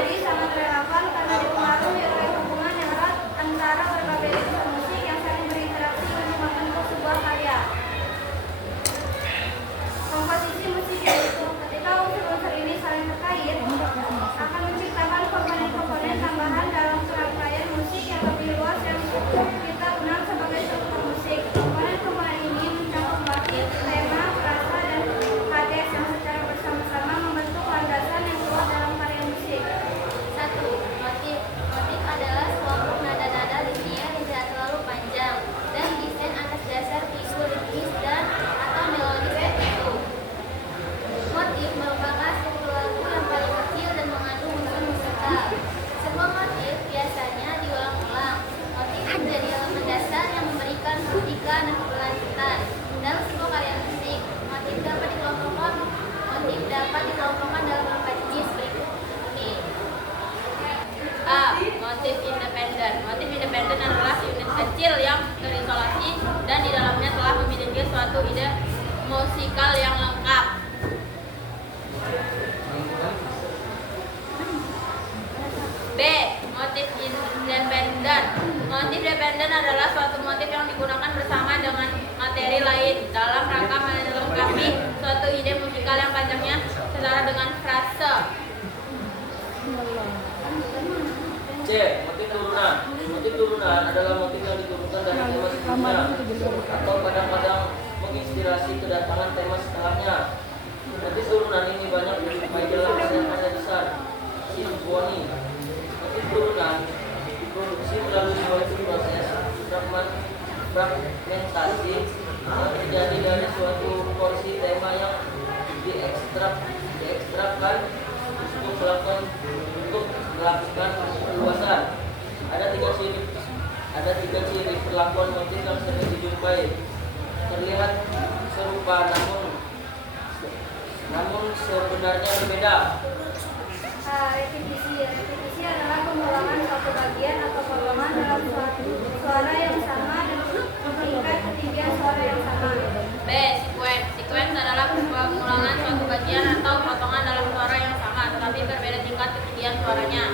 menjadi sangat relevan karena dipengaruhi oleh hubungan yang erat antara berbagai unsur musik yang saling berinteraksi untuk membentuk sebuah karya. Komposisi musik yaitu ketika unsur-unsur ini saling terkait akan menciptakan komponen-komponen tambahan dalam serangkaian musik yang lebih luas yang kita kenal sebagai struktur musik. Komponen-komponen ini mencakup motif, tema, frasa, dan hadis yang secara bersama-sama membentuk landasan yang kuat dalam karya musik. 1. Motif. Motif adalah sekelompok nada-nada linier yang tidak terlalu panjang dan desain atas dasar figur ritmis dan atau melodi tertentu. Motif merupakan struktur lagu yang paling kecil dan mengandung unsur musikal. Sebuah motif biasanya diulang-ulang. Motif menjadi elemen dasar yang memberikan hentikan dan keberlanjutan dalam sebuah karya musik. Motif dapat dikelompokkan dalam beberapa jenis berikut ini. A. Motif independen. Motif independen adalah unit kecil yang terisolasi dan di dalamnya telah memiliki suatu ide musikal yang lengkap. B. Motif independen. Motif dependen adalah suatu motif yang digunakan bersama dengan materi lain dalam rangka melengkapi suatu ide musikal yang panjangnya setara dengan frase. C. Motif turunan. Motif turunan adalah motif yang diturunkan dari tema sebelumnya atau kadang-kadang menginspirasi kedatangan tema setelahnya. Motif turunan ini banyak dijumpai dalam karya besar simfoni. Motif turunan diproduksi melalui suatu proses fragmentasi yang terjadi dari suatu porsi tema yang diekstrakkan untuk melakukan perluasan. Ada tiga ciri perlakuan motif yang sering dijumpai. Terlihat serupa namun sebenarnya berbeda. Repetisi. Repetisi adalah pengulangan suatu bagian atau potongan dalam suatu suara yang sama dan tingkat ketinggian suara yang sama. B. Sequence. Sequence adalah pengulangan suatu bagian atau potongan dalam suara yang sama tetapi berbeda tingkat ketinggian suaranya.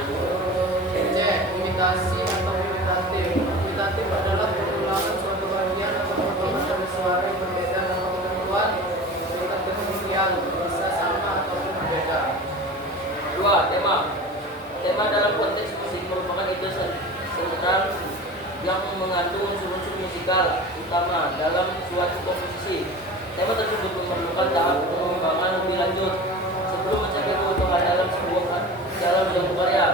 C. Imitasi atau imitatif. Imitatif adalah pengulangan suatu bagian atau potongan dari suara yang berbeda dalam ketentuan tingkat ketinggian, bisa sama ataupun berbeda. 2. Tema. Tema dalam konteks musik merupakan ide sentral yang mengandung unsur-unsur musikal utama dalam suatu komposisi. Tema tersebut memerlukan tahap pengembangan lebih lanjut sebelum mencapai keutuhan dalam suatu karya.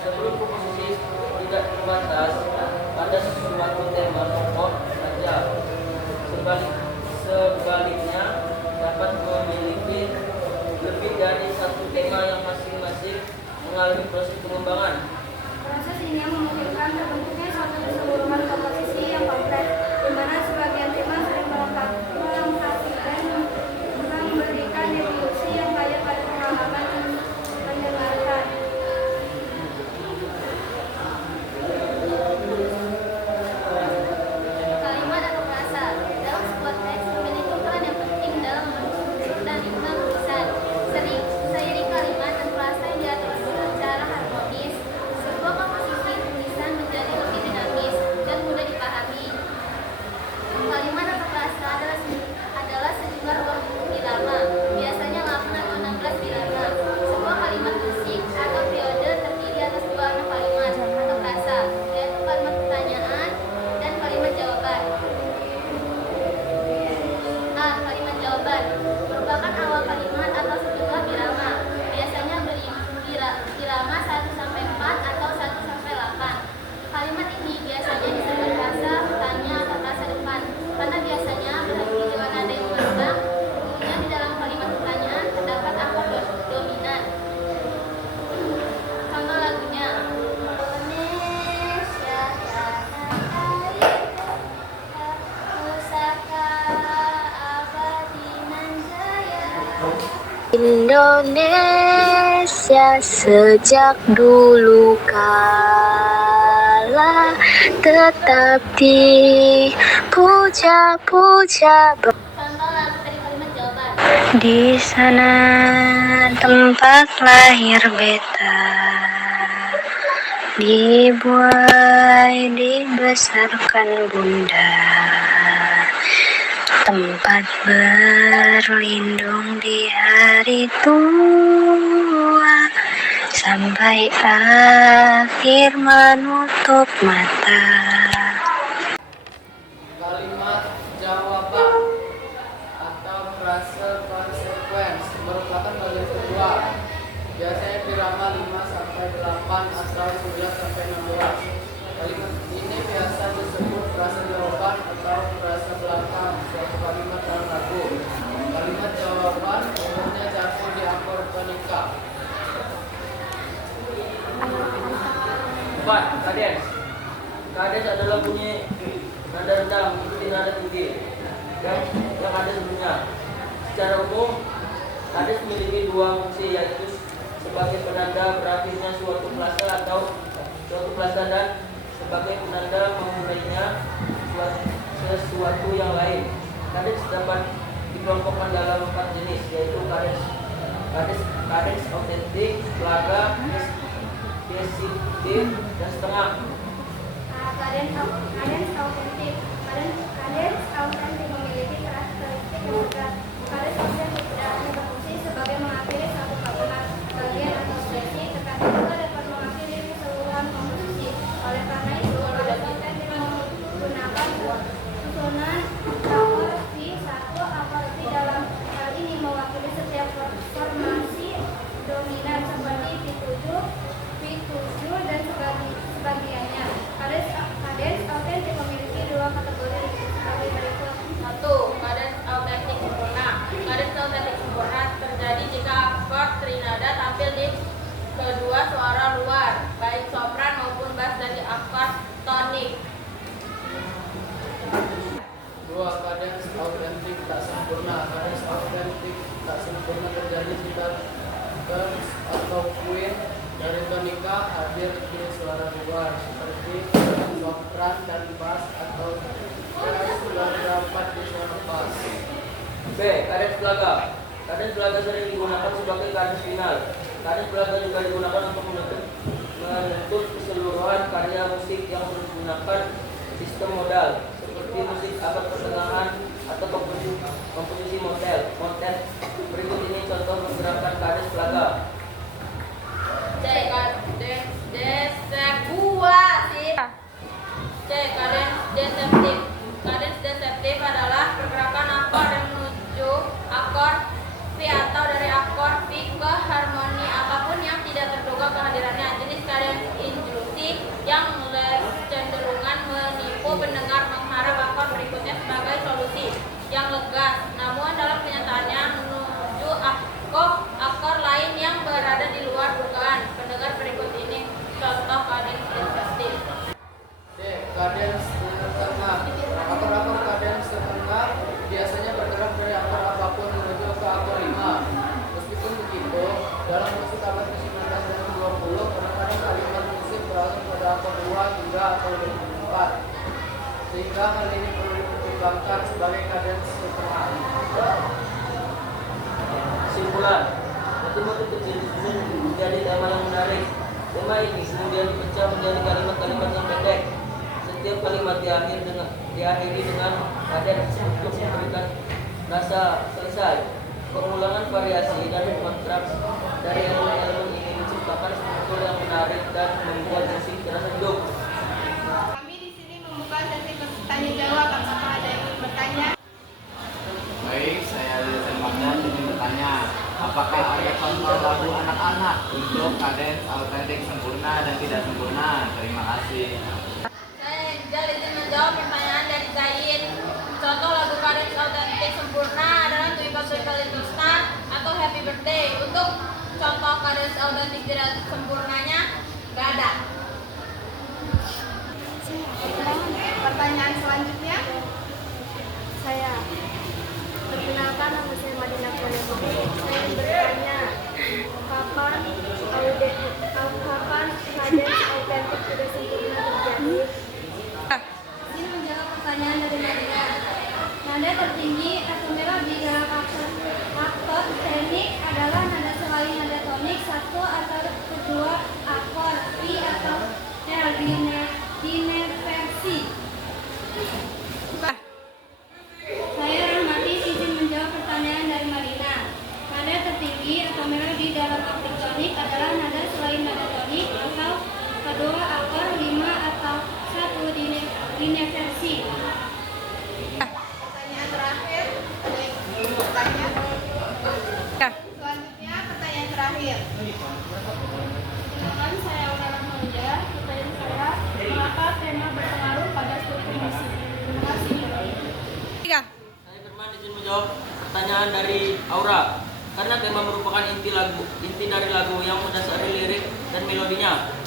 Sebelum komposisi tidak terbatas pada suatu tema pokok saja. Sebaliknya dapat memiliki lebih dari satu tema yang masing-masing mengalami proses pengembangan. Proses ini yang memungkinkan terbentuknya suatu keseluruhan komposisi yang kompleks, di mana sebagian tema sering melengkapi dan memberikan definisi yang kaya pada pengalaman mendengarkan. Kalimat atau frasa. Dalam sebuah teks memiliki peran yang penting dalam menyusun dan ritme tulisan. Seiring kalimat dan frasa yang diatur secara harmonis, sebuah komposisi tulisan menjadi lebih dinamis dan mudah dipahami. Kalimat atau frasa adalah sejumlah ruang irama, biasanya 8 atau 16 irama. Sebuah kalimat musik atau periode terdiri atas dua anak kalimat atau frasa, yaitu kalimat pertanyaan dan kalimat jawaban. A. Kalimat jawaban merupakan awal kalimat atau sejumlah irama, biasanya irama 1-4 atau 1-8. Kalimat ini biasanya disebut frasa tanya atau frasa depan karena biasanya berhenti dengan nada yang mengambang. Umumnya di dalam kalimat pertanyaan terdapat akord dominan. Contoh lagunya. Indonesia tanah air, pusaka abadi nan jaya. Indonesia sejak dulu kala tetap dipuja-puja. Contoh lagu dari kalimat jawaban. Di sana tempat lahir beta, dibuai dibesarkan bunda, tempat berlindung di hari tua, sampai akhir menutup mata. Kalimat jawaban atau frase consequence merupakan bagian kedua. Biasanya dirama 5 sampai 8 atau 11 sampai 16. Kalimat ini biasa disebut frase jawaban atau frase belakang suatu kalimat dalam lagu. Kalimat jawaban umumnya jatuh di akor tonika. 4. Kadens. Kadens adalah bunyi nada rendah mengikuti nada tinggi yang ada sebelumnya. Secara umum, kadens memiliki dua fungsi, yaitu sebagai penanda berakhirnya suatu frase atau suatu frase dan sebagai penanda memulainya sesuatu yang lain. Kadens dapat dikelompokkan dalam 4 jenis, yaitu kadens autentik, laga, deskriptif, dan setengah. Kadens autentik. Kadens autentik memiliki karakteristik yang berat. Kadens autentik tidak hanya berfungsi sebagai mengakhiri satu kalimat, bagian atau seksi, tetapi juga dapat mengakhiri keseluruhan komposisi. Oleh karena itu, kadens autentik menggunakan susunan akor V1 akor V dalam hal ini mewakili setiap formasi dominan seperti V7 dan sebagiannya. Kadens autentik memiliki dua kategori sebagai berikut. 1. Kadens autentik sempurna. Kadens autentik sempurna terjadi jika akord trinada tampil di kedua suara luar, baik sopran maupun bas dari akord tonik. 2. Kadens autentik tak sempurna. Kadens autentik tak sempurna terjadi jika terms atau queen dari tonika hadir di suara luar seperti sopran dan bass atau terdapat di suara bass. B. Kadens belaga. Kadens belaga sering digunakan sebagai kadens final. Kadens belaga juga digunakan untuk menuntut keseluruhan karya musik yang menggunakan sistem modal, seperti musik abad pertengahan atau komposisi motet. Berikut ini contoh pergerakan kadens belaga. C. Kadens deseptuatif. C. Kadens deseptif. Kadens deseptif adalah pergerakan akor yang menuju akor V atau dari akor V ke harmoni apapun yang tidak terduga kehadirannya. Jenis kadens injunksi yang cenderungan menipu pendengar mengharap akor berikutnya sebagai solusi yang legas, namun dalam kenyataannya menuju akor lain yang berada di luar dugaan pendengar. Berikut ini contoh kadens deseptif. D. Kadens setengah. Akor-akor kadens setengah biasanya bergerak dari akor apapun menuju ke akor 5. Meskipun begitu, dalam musik abad ke-19 dan ke-20, kadang-kadang kalimat musik berasal pada akor 2 hingga akor 4. Sehingga hal ini perlu dipertimbangkan sebagai kadens setengah. Kesimpulan, motif-motif kecil disusun menjadi tema yang menarik. Tema ini kemudian dipecah menjadi kalimat-kalimat yang pendek. Setiap kalimat diakhiri dengan kadens untuk memberikan rasa selesai. Pengulangan variasi dan kontrak dari elemen-elemen ini menciptakan struktur yang menarik dan membuat musik terasa hidup. Kami di sini membuka sesi bertanya jawab. Apakah ada yang ingin bertanya? Baik, saya Lilian Magda ingin bertanya, apakah ada contoh lagu anak-anak untuk kadens autentik sempurna dan tidak sempurna? Terima kasih. Saya Rizal izin menjawab pertanyaan dari Zain. Contoh lagu kadens autentik sempurna adalah Twinkle Twinkle Little Star atau Happy Birthday. Untuk contoh kadens autentik tidak sempurnanya nggak ada. Pertanyaan selanjutnya. Saya perkenalkan, nama saya Madina Kuala. Saya bertanya, kapan kadens autentik tidak sempurna terjadi? Izin menjawab pertanyaan dari Nadia. Nada tertinggi atau melodi dalam akor menjawab pertanyaan dari Aura. Karena tema merupakan inti dari lagu yang mendasari lirik dan melodinya.